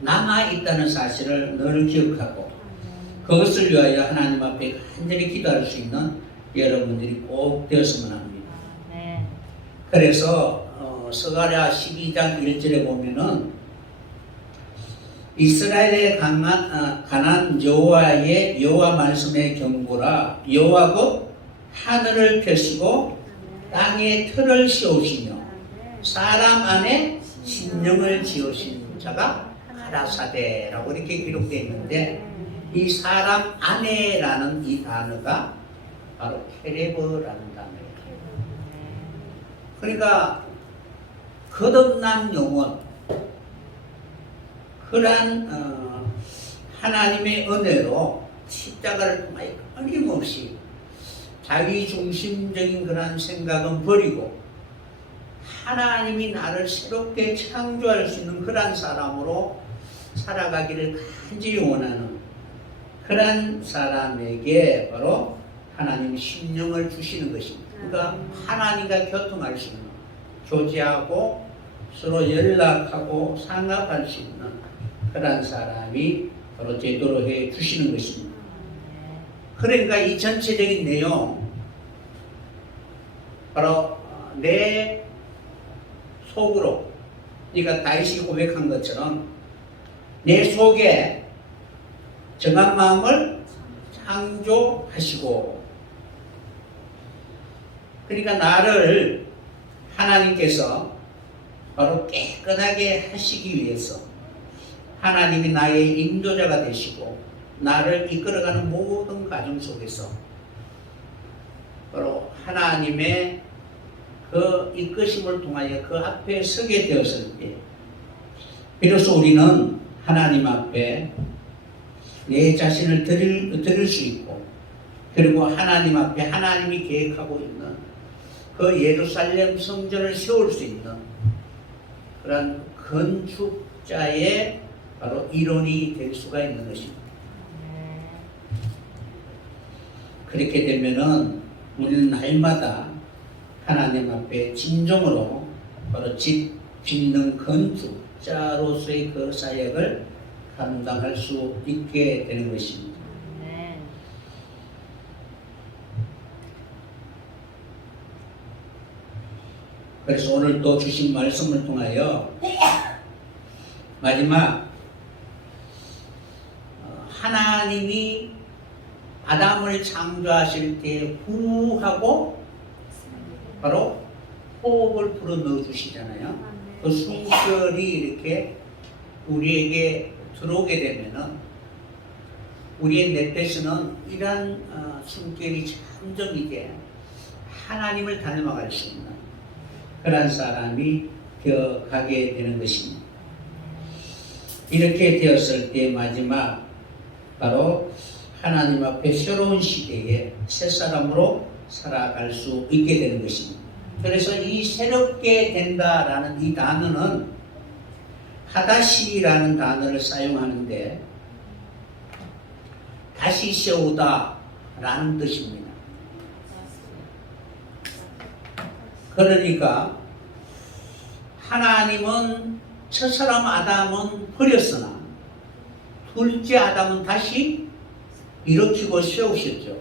남아 있다는 사실을 늘 기억하고 그것을 위하여 하나님 앞에 간절히 기도할 수 있는 여러분들이 꼭 되었으면 합니다. 그래서 스가랴 12장 1절에 보면은 이스라엘에 관한 여호와의 여호와 말씀의 경고라 여호와가 하늘을 펴시고 땅에 틀을 씌우시며 사람 안에 심령을 지으신 자가 가라사대라고 이렇게 기록되어 있는데 이 사람 안에라는 이 단어가 바로 케레브라는 단어예요. 그러니까 거듭난 영혼 그러한 하나님의 은혜로 십자가를 통하여 끊임없이 자기중심적인 그런 생각은 버리고 하나님이 나를 새롭게 창조할 수 있는 그러한 사람으로 살아가기를 간절히 원하는 그러한 사람에게 바로 하나님이 심령을 주시는 것입니다. 그러니까 하나님과 교통할 수 있는 교제하고 서로 연락하고 상합할 수 있는 그러한 사람이 바로 되도록 해 주시는 것입니다. 그러니까 이 전체적인 내용 바로 내 속으로 그러니까 다윗이 고백한 것처럼 내 속에 정한 마음을 창조하시고 그러니까 나를 하나님께서 바로 깨끗하게 하시기 위해서 하나님이 나의 인도자가 되시고 나를 이끌어가는 모든 과정 속에서 바로 하나님의 그 이끄심을 통하여 그 앞에 서게 되었을 때 비로소 우리는 하나님 앞에 내 자신을 드릴 수 있고 그리고 하나님 앞에 하나님이 계획하고 있는 그 예루살렘 성전을 세울 수 있는 그런 건축자의 바로 일원이 될 수가 있는 것입니다. 그렇게 되면은 우리는 날마다 하나님 앞에 진정으로 바로 집 짓는 건축자로서의 그 사역을 감당할 수 있게 되는 것입니다. 그래서 오늘 또 주신 말씀을 통하여 마지막 하나님이 아담을 창조하실 때 후하고 바로 호흡을 불어 넣어 주시잖아요. 그 숨결이 이렇게 우리에게 들어오게 되면은 우리의 넷에서는 이러한 숨결이 점점 이제 하나님을 닮아갈 수 있는 그런 사람이 되어가게 되는 것입니다. 이렇게 되었을 때 마지막 바로 하나님 앞에 새로운 시대에 새 사람으로 살아갈 수 있게 되는 것입니다. 그래서 이 새롭게 된다라는 이 단어는 하다시라는 단어를 사용하는데 다시 세우다라는 뜻입니다. 그러니까 하나님은 첫사람 아담은 버렸으나 둘째 아담은 다시 일으키고 세우셨죠.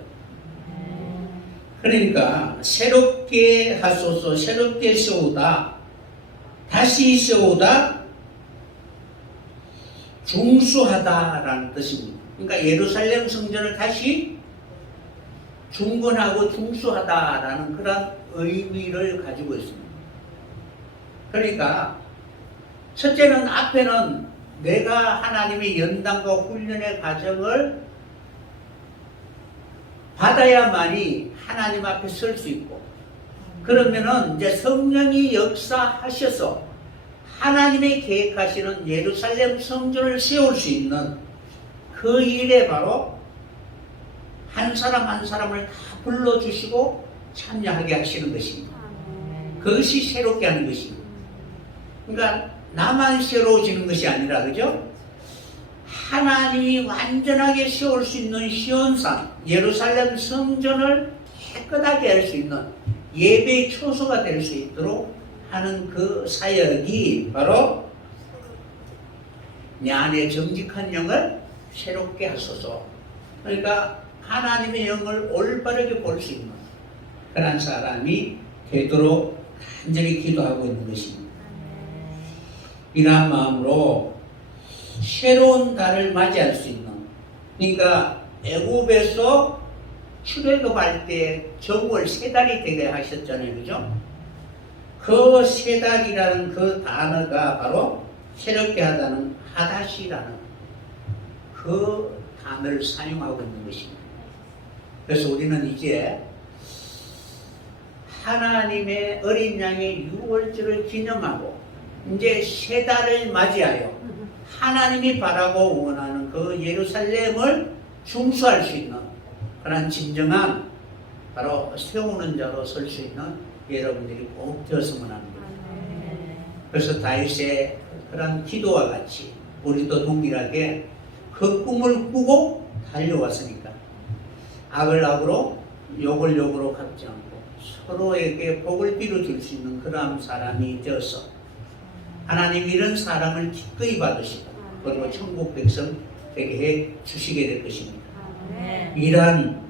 그러니까 새롭게 하소서, 새롭게 세우다, 다시 세우다, 중수하다라는 뜻입니다. 그러니까 예루살렘 성전을 다시 중건하고 중수하다라는 그런 의미를 가지고 있습니다. 그러니까 첫째는 앞에는 내가 하나님의 연단과 훈련의 과정을 받아야만이 하나님 앞에 설 수 있고, 그러면은 이제 성령이 역사하셔서 하나님의 계획하시는 예루살렘 성전을 세울 수 있는 그 일에 바로 한 사람 한 사람을 다 불러주시고 참여하게 하시는 것입니다. 그것이 새롭게 하는 것입니다. 그러니까 나만 새로워지는 것이 아니라, 그죠? 하나님이 완전하게 세울 수 있는 시온산 예루살렘 성전을 깨끗하게 할 수 있는 예배의 초소가 될 수 있도록 하는 그 사역이 바로 내 안에 정직한 영을 새롭게 하소서. 그러니까 하나님의 영을 올바르게 볼 수 있는 그런 사람이 되도록 간절히 기도하고 있는 것입니다. 이러한 마음으로 새로운 달을 맞이할 수 있는, 그러니까 애굽에서 출애굽할 때 정월 세 달이 되게 하셨잖아요, 그죠? 그 세 달이라는 그 단어가 바로 새롭게 하다는 하다시라는 그 단어를 사용하고 있는 것입니다. 그래서 우리는 이제 하나님의 어린 양의 유월절을 기념하고 이제 세 달을 맞이하여 하나님이 바라고 원하는 그 예루살렘을 중수할 수 있는 그런 진정한 바로 세우는 자로 설 수 있는 여러분들이 꼭 되었으면 합니다. 그래서 다윗의 그런 기도와 같이 우리도 동일하게 그 꿈을 꾸고 달려왔으니까 악을 악으로 욕을 욕으로 갚지 않고 서로에게 복을 빌어줄 수 있는 그런 사람이 되어서 하나님 이런 사람을 기꺼이 받으시고 그리고 천국 백성 되게 해 주시게 될 것입니다. 이러한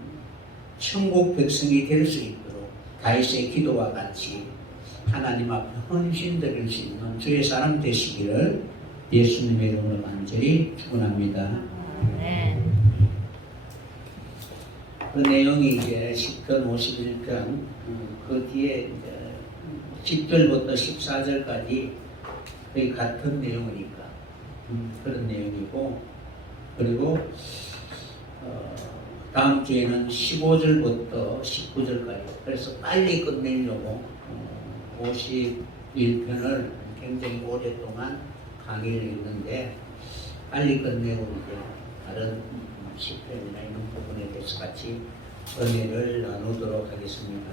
천국 백성이 될 수 있도록 다윗의 기도와 같이 하나님 앞에 헌신드릴 수 있는 주의 사람 되시기를 예수님의 이름으로 간절히 축원합니다. 그 내용이 이제 10편 51편 그 뒤에 이제 10절부터 14절까지 거의 같은 내용이니까 그런 내용이고, 그리고 다음 주에는 15절부터 19절까지, 그래서 빨리 끝내려고 51편을 굉장히 오랫동안 강의를 했는데 빨리 끝내고 이제 다른 10편이나 이런 부분에 대해서 같이 은혜를 나누도록 하겠습니다.